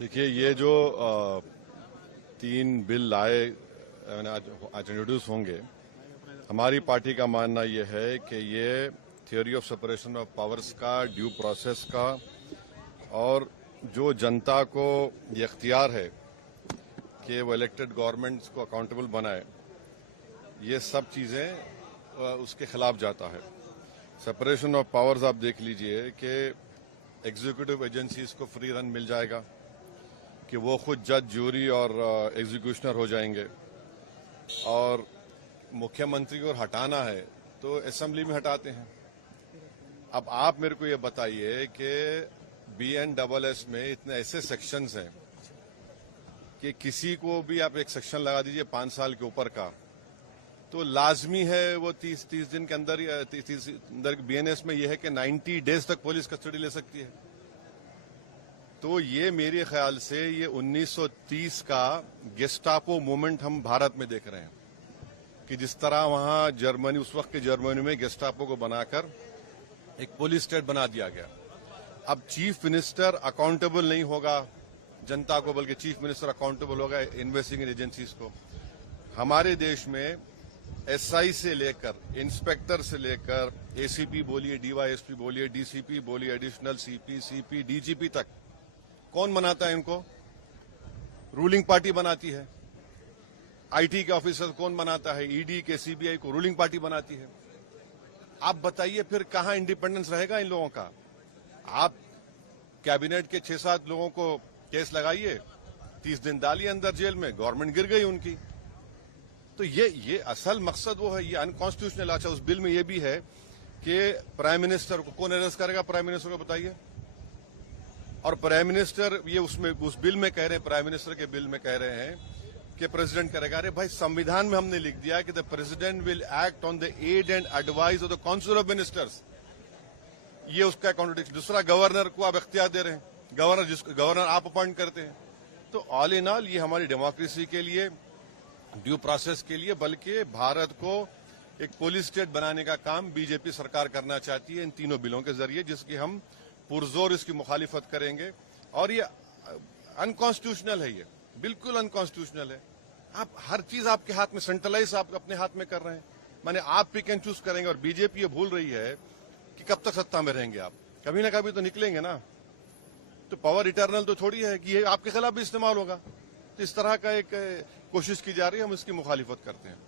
देखिए, ये जो 3 बिल लाए आज इंट्रोड्यूस होंगे, हमारी पार्टी का मानना ये है कि ये theory of separation of powers का, ड्यू प्रोसेस का और जो जनता को ये इख्तियार है कि वो इलेक्टेड गवर्नमेंट्स को अकाउंटेबल बनाए, ये सब चीज़ें उसके खिलाफ जाता है। सेपरेशन ऑफ पावर्स आप देख लीजिए कि एग्जीक्यूटिव एजेंसीज को फ्री रन मिल जाएगा कि वो खुद जज, ज्यूरी और एग्जीक्यूशनर हो जाएंगे, और मुख्यमंत्री को हटाना है तो असेंबली में हटाते हैं। अब आप मेरे को ये बताइए कि BNSS में इतने ऐसे सेक्शंस हैं कि किसी को भी आप एक सेक्शन लगा दीजिए 5 साल के ऊपर का, तो लाजमी है वो 30 दिन के अंदर, 30 अंदर BNS में ये है कि 90 डेज तक पुलिस कस्टडी ले सकती है। तो ये मेरे ख्याल से ये 1930 का गेस्टापो मूवमेंट हम भारत में देख रहे हैं कि जिस तरह वहां जर्मनी, उस वक्त के जर्मनी में गेस्टापो को बनाकर एक पुलिस स्टेट बना दिया गया। अब चीफ मिनिस्टर अकाउंटेबल नहीं होगा जनता को, बल्कि चीफ मिनिस्टर अकाउंटेबल होगा इन्वेस्टिगेटिंग एजेंसीज को। हमारे देश में SI से लेकर, इंस्पेक्टर से लेकर, ACP बोलिए, DYSP बोलिए, DCP बोलिए, एडिशनल CP, DGP तक कौन बनाता है इनको? रूलिंग पार्टी बनाती है। IT के ऑफिसर कौन बनाता है? ED के, CBI को रूलिंग पार्टी बनाती है। आप बताइए फिर कहां इंडिपेंडेंस रहेगा इन लोगों का? आप कैबिनेट के 6-7 लोगों को केस लगाइए, 30 दिन डालिए अंदर जेल में, गवर्नमेंट गिर गई उनकी। तो ये असल मकसद वो है, ये अनकॉन्स्टिट्यूशनल। अच्छा, उस बिल में ये भी है कि प्राइम मिनिस्टर को कौन अरेस्ट करेगा? प्राइम मिनिस्टर को बताइए। और प्राइम मिनिस्टर, ये उसमें उस बिल में कह रहे हैं, प्राइम मिनिस्टर के बिल में कह रहे हैं कि प्रेसिडेंट करेगा। अरे भाई, संविधान में हमने लिख दिया कि the president will act on the aid and advice of the council of ministers. ये उसका कॉन्ट्रडिक्शन। दूसरा, गवर्नर को आप इख्तियार दे रहे हैं, गवर्नर आप अपॉइंट करते हैं। तो ऑल इन ऑल ये हमारी डेमोक्रेसी के लिए, ड्यू प्रोसेस के लिए, बल्कि भारत को एक पुलिस स्टेट बनाने का काम बीजेपी सरकार करना चाहती है इन तीनों बिलों के जरिए, जिसकी हम पुरजोर इसकी मुखालिफत करेंगे। और ये अनकॉन्स्टिट्यूशनल है, ये बिल्कुल अनकॉन्स्टिट्यूशनल है। आप हर चीज आपके हाथ में, सेंट्रलाइज आप अपने हाथ में कर रहे हैं। माने आप पिक एंड चूज करेंगे, और बीजेपी ये भूल रही है कि कब तक सत्ता में रहेंगे आप, कभी ना कभी तो निकलेंगे ना। तो पावर इटर्नल तो थोड़ी है कि ये आपके खिलाफ भी इस्तेमाल होगा। तो इस तरह का एक कोशिश की जा रही है, हम इसकी मुखालिफत करते हैं।